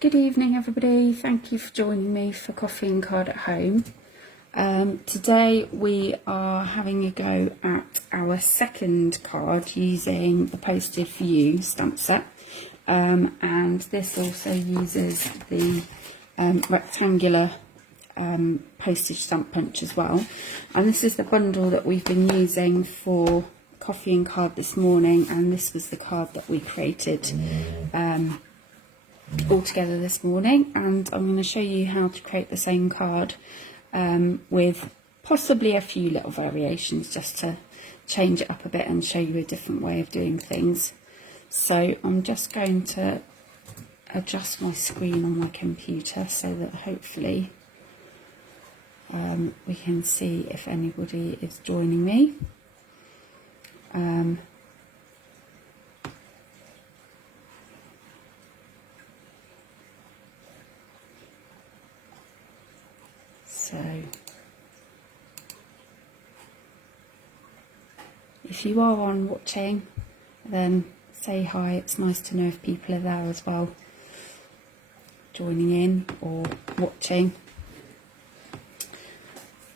Good evening everybody, thank you for joining me for Coffee and Card at Home. Today we are having a go at our second card using the Postage for You stamp set, and this also uses the rectangular postage stamp punch as well. And this is the bundle that we've been using for Coffee and Card this morning, and this was the card that we created all together this morning, and I'm going to show you how to create the same card with possibly a few little variations just to change it up a bit and show you a different way of doing things. So I'm just going to adjust my screen on my computer so that hopefully we can see if anybody is joining me. So if you are on watching, then say hi. It's nice to know if people are there as well, joining in or watching.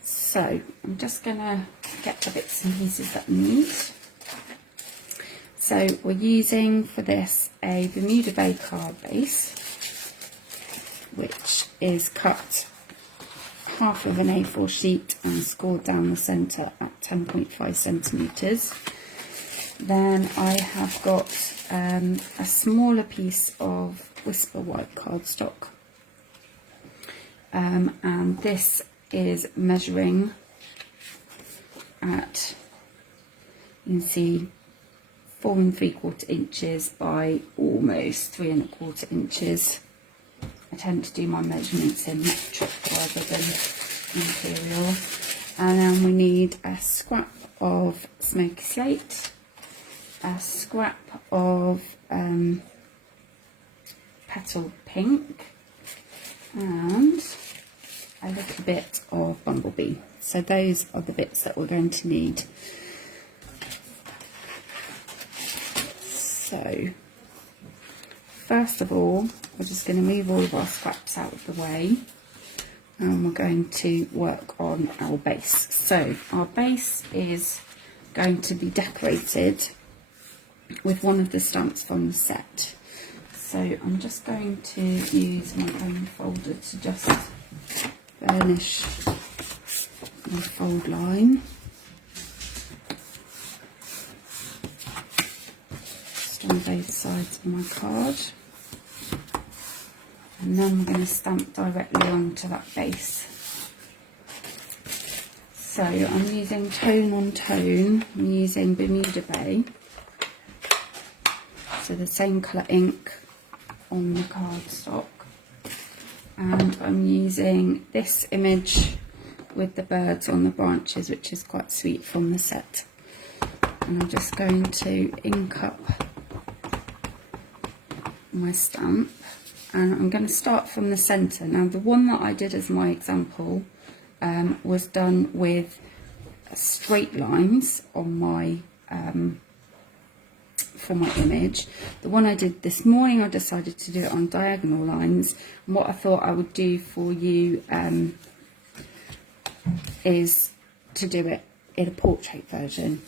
So I'm just going to get the bits and pieces that I need. So we're using for this a Bermuda Bay card base, which is cut half of an A4 sheet and scored down the centre at 10.5 centimetres. Then I have got a smaller piece of Whisper white cardstock, and this is measuring at, you can see, 4 3/4 inches by almost 3 1/4 inches. I tend to do my measurements in metric rather than imperial. And then we need a scrap of Smoky Slate, a scrap of Petal Pink, and a little bit of Bumblebee. So those are the bits that we're going to need. So first of all, we're just going to move all of our scraps out of the way, and we're going to work on our base. So our base is going to be decorated with one of the stamps from the set. So I'm just going to use my own folder to just burnish my fold line. Just on both sides of my card. And then we're going to stamp directly onto that base. So I'm using tone on tone. I'm using Bermuda Bay. So the same colour ink on the cardstock. And I'm using this image with the birds on the branches, which is quite sweet from the set. And I'm just going to ink up my stamp. And I'm going to start from the centre. Now the one that I did as my example was done with straight lines on my for my image. The one I did this morning, I decided to do it on diagonal lines. And what I thought I would do for you is to do it in a portrait version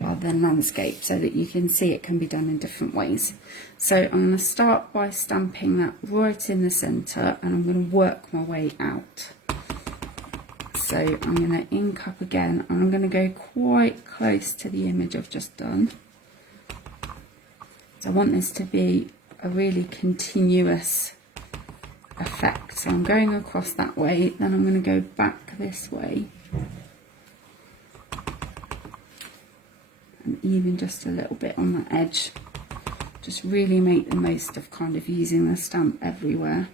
rather than landscape, so that you can see it can be done in different ways. So I'm going to start by stamping that right in the centre, and I'm going to work my way out. So I'm going to ink up again, and I'm going to go quite close to the image I've just done. So I want this to be a really continuous effect. So I'm going across that way, then I'm going to go back this way. And even just a little bit on that edge. Just really make the most of kind of using the stamp everywhere.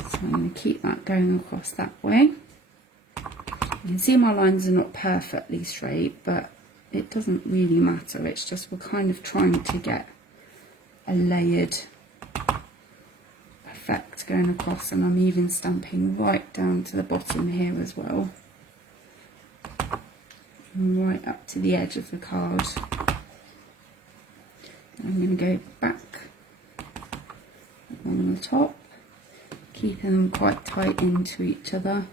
So I'm going to keep that going across that way. You can see my lines are not perfectly straight, but it doesn't really matter. It's just we're kind of trying to get a layered effect going across, and I'm even stamping right down to the bottom here as well, and right up to the edge of the card. I'm going to go back on the top, keeping them quite tight into each other.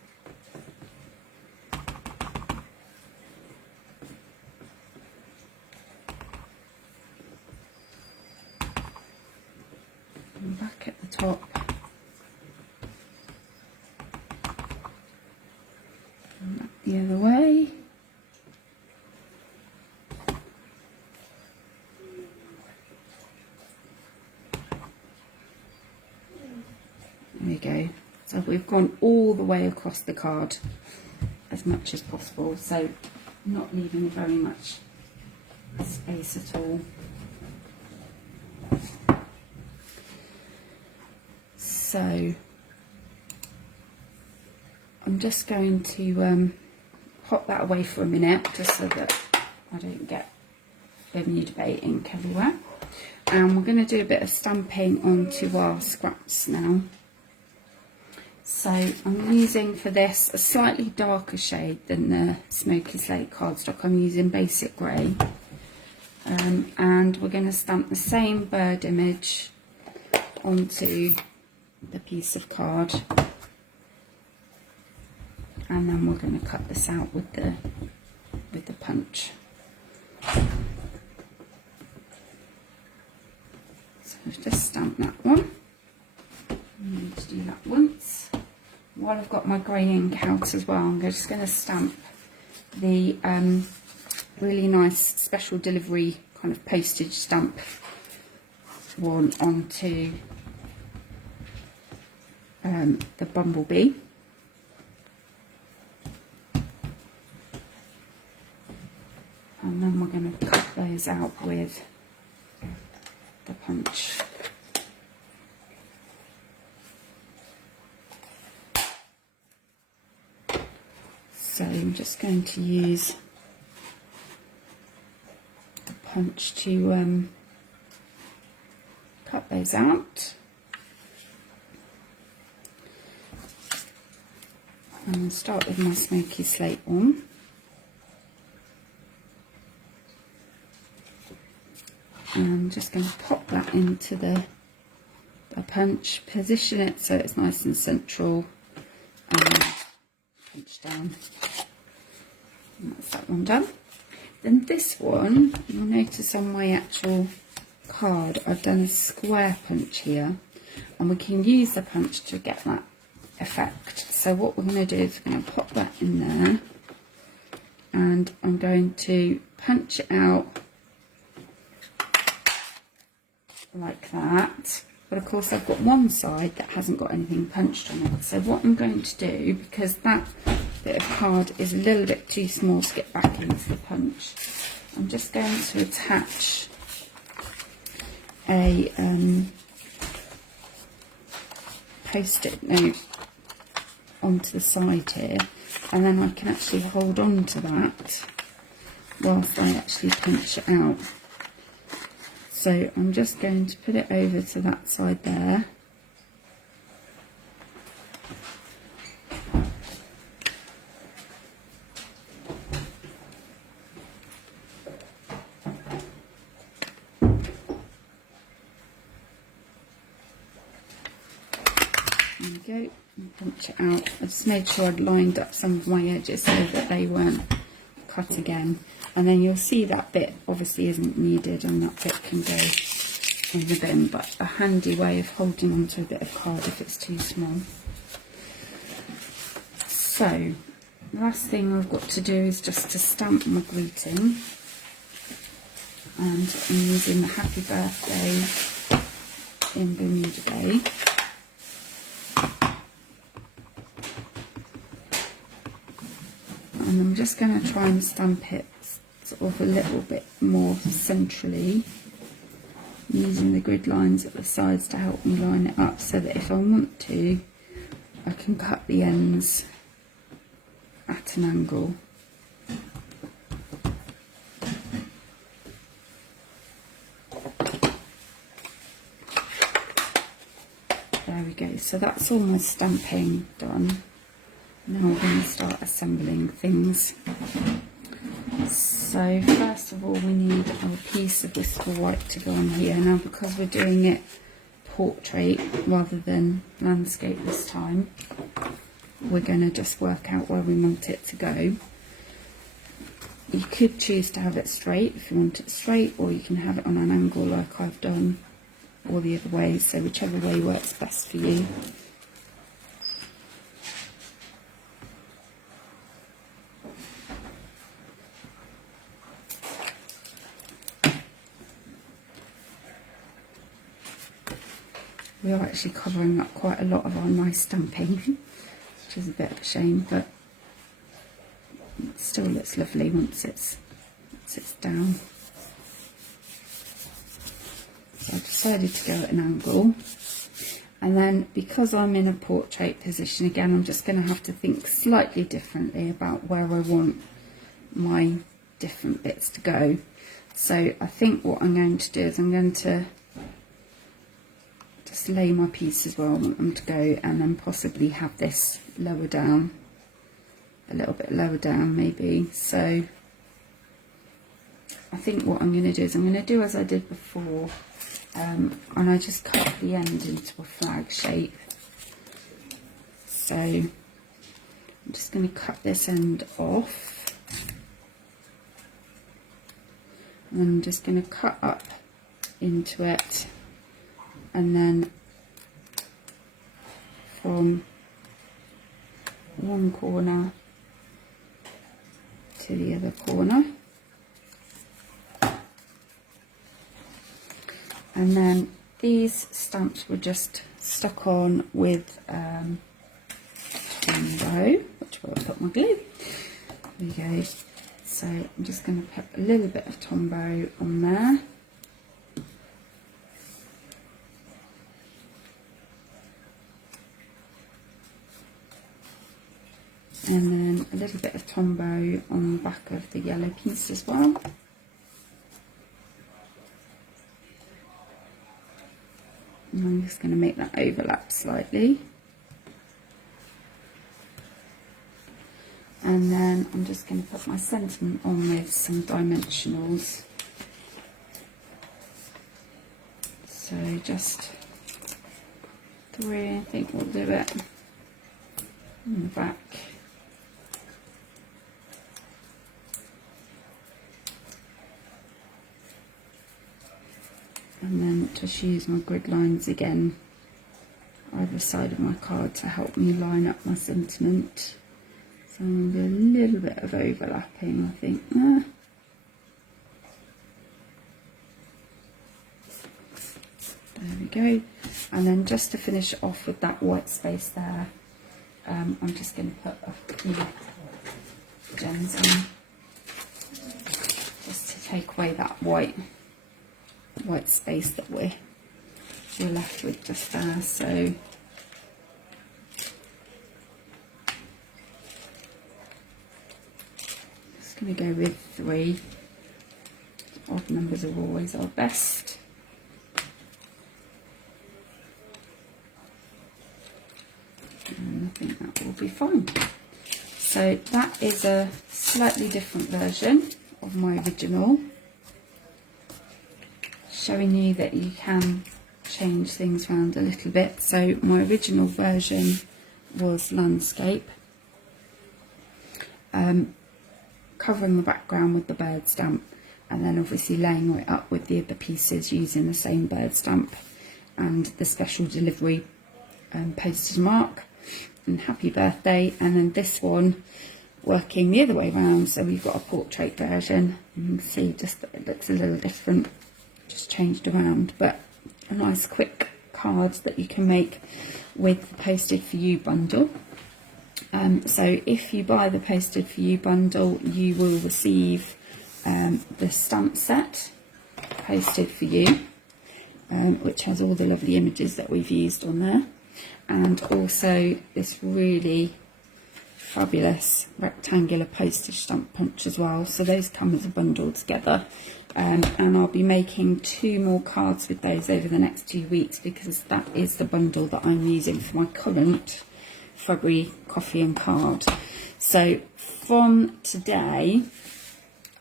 And back at the top. And back the other way. There we go. So we've gone all the way across the card as much as possible, so not leaving very much space at all. So I'm just going to pop that away for a minute, just so that I don't get Bermuda Bay ink everywhere. And we're going to do a bit of stamping onto our scraps now. So I'm using for this a slightly darker shade than the Smoky Slate cardstock. I'm using Basic Grey. And we're going to stamp the same bird image onto the piece of card. And then we're going to cut this out with the punch. So I've just stamped that one. I need to do that once. While I've got my grey ink out as well, I'm just going to stamp the really nice special delivery kind of postage stamp one onto the Bumblebee. And then we're going to cut those out with the punch. So I'm just going to use the punch to cut those out. And I'll start with my Smoky Slate one. And I'm just going to pop that into the punch, position it so it's nice and central, and punch down. And that's that one done. Then this one, you'll notice on my actual card I've done a square punch here, and we can use the punch to get that effect. So what we're going to do is we're going to pop that in there, and I'm going to punch it out like that. But of course I've got one side that hasn't got anything punched on it. So what I'm going to do, because that bit of card is a little bit too small to get back into the punch, I'm just going to attach a post-it note onto the side here, and then I can actually hold on to that whilst I actually punch it out. So I'm just going to put it over to that side there. There we go, and punch it out. I just made sure I'd lined up some of my edges so that they weren't cut again. And then you'll see that bit obviously isn't needed, and that bit can go in the bin, but a handy way of holding onto a bit of card if it's too small. So the last thing I've got to do is just to stamp my greeting, and I'm using the Happy Birthday in Bermuda Bay. And I'm just going to try and stamp it sort of a little bit more centrally, using the grid lines at the sides to help me line it up, so that if I want to, I can cut the ends at an angle. There we go, so that's all my stamping done. Now we're going to start assembling things. So first of all we need a piece of wistful white to go on here. Now because we're doing it portrait rather than landscape this time, we're going to just work out where we want it to go. You could choose to have it straight if you want it straight, or you can have it on an angle like I've done, or the other way, so whichever way works best for you. We are actually covering up quite a lot of our nice stamping, which is a bit of a shame, but it still looks lovely once it's down. So I decided to go at an angle, and then because I'm in a portrait position again, I'm just going to have to think slightly differently about where I want my different bits to go. So I think what I'm going to do is I'm going to just lay my pieces where I want them to go, and then possibly have this lower down, a little bit lower down maybe. So I think what I'm going to do is I'm going to do as I did before, and I just cut the end into a flag shape. So I'm just going to cut this end off, and I'm just going to cut up into it, and then from one corner to the other corner, and then these stamps were just stuck on with Tombow, which will put my glue. There we go. So I'm just going to put a little bit of Tombow on there. And then a little bit of Tombow on the back of the yellow piece as well. And I'm just going to make that overlap slightly. And then I'm just going to put my sentiment on with some dimensionals. So just 3, I think we'll do it on the back. And then just use my grid lines again either side of my card to help me line up my sentiment. So I'm going to do a little bit of overlapping, I think. There we go. And then just to finish off with that white space there, I'm just going to put a few gems in just to take away that white space that we're left with just there. So just going to go with 3. Odd numbers are always our best. And I think that will be fine. So that is a slightly different version of my original, showing you that you can change things around a little bit. So my original version was landscape, covering the background with the bird stamp, and then obviously laying it up with the other pieces using the same bird stamp and the special delivery postage mark and happy birthday. And then this one working the other way around, so we've got a portrait version. You can see just that it looks a little different, just changed around, but a nice quick card that you can make with the Posted For You bundle. So if you buy the Posted For You bundle, you will receive the stamp set Posted For You, which has all the lovely images that we've used on there, and also this really fabulous rectangular postage stamp punch as well. So those come as a bundle together, and I'll be making 2 more cards with those over the next 2 weeks, because that is the bundle that I'm using for my current February coffee and card. So from today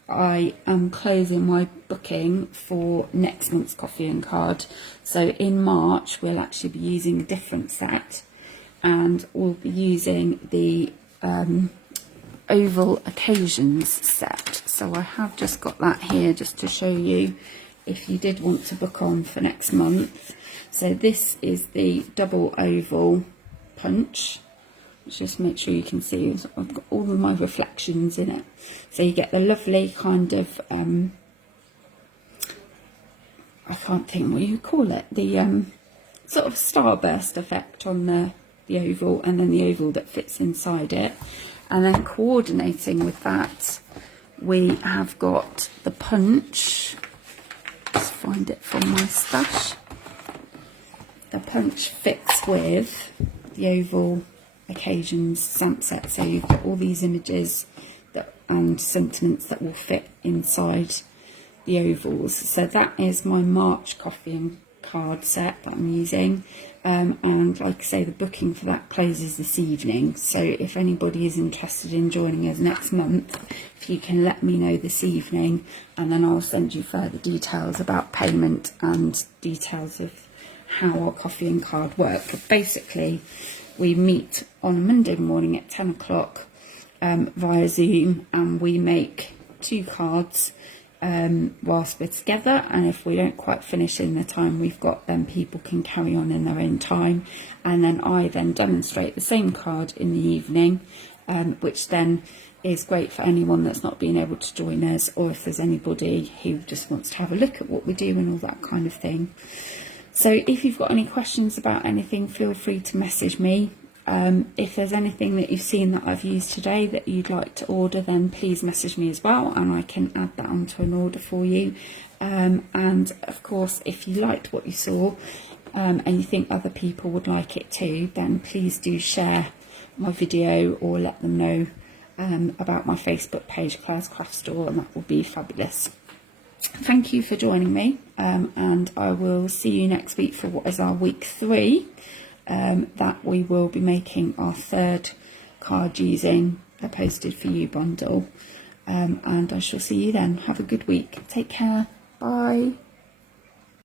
I am closing my booking for next month's coffee and card. So in March we'll actually be using a different set, and we'll be using the oval occasions set. So I have just got that here just to show you if you did want to book on for next month. So this is the double oval punch. Just make sure you can see I've got all of my reflections in it, so you get the lovely kind of I can't think what you call it, the sort of starburst effect on the oval, and then the oval that fits inside it. And then coordinating with that, we have got the punch. Let's find it from my stash. The punch fits with the oval occasions stamp set, so you've got all these images and sentiments that will fit inside the ovals. So that is my March coffee and card set that I'm using, and like I say, the booking for that closes this evening. So if anybody is interested in joining us next month, if you can let me know this evening, and then I'll send you further details about payment and details of how our coffee and card work. But basically, we meet on a Monday morning at 10 o'clock via Zoom, and we make 2 cards whilst we're together, and if we don't quite finish in the time we've got, then people can carry on in their own time, and then I then demonstrate the same card in the evening, which then is great for anyone that's not been able to join us, or if there's anybody who just wants to have a look at what we do and all that kind of thing. So if you've got any questions about anything, feel free to message me. If there's anything that you've seen that I've used today that you'd like to order, then please message me as well, and I can add that onto an order for you. And of course, if you liked what you saw and you think other people would like it too, then please do share my video or let them know about my Facebook page, Claire's Craft Store, and that will be fabulous. Thank you for joining me, and I will see you next week for what is our week 3, that we will be making our 3rd card using the Postage for You bundle, and I shall see you then. Have a good week. Take care. Bye.